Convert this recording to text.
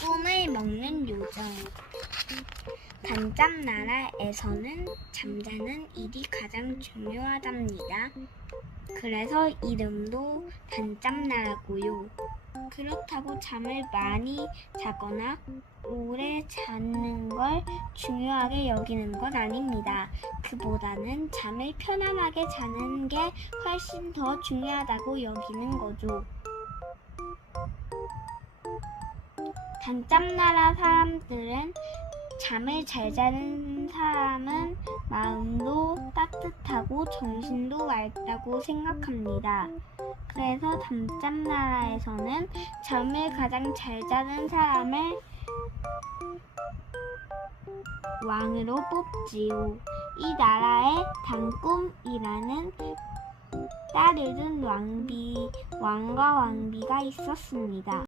꿈을 먹는 요정. 단잠 나라에서는 잠자는 일이 가장 중요하답니다. 그래서 이름도 단잠 나라고요. 그렇다고 잠을 많이 자거나 오래 자는 걸 중요하게 여기는 건 아닙니다. 그보다는 잠을 편안하게 자는 게 훨씬 더 중요하다고 여기는 거죠. 단잠나라 사람들은 잠을 잘 자는 사람은 마음도 따뜻하고 정신도 맑다고 생각합니다. 그래서 단잠나라에서는 잠을 가장 잘 자는 사람을 왕으로 뽑지요. 이 나라에 단꿈이라는 딸을 둔 왕비, 왕과 왕비가 있었습니다.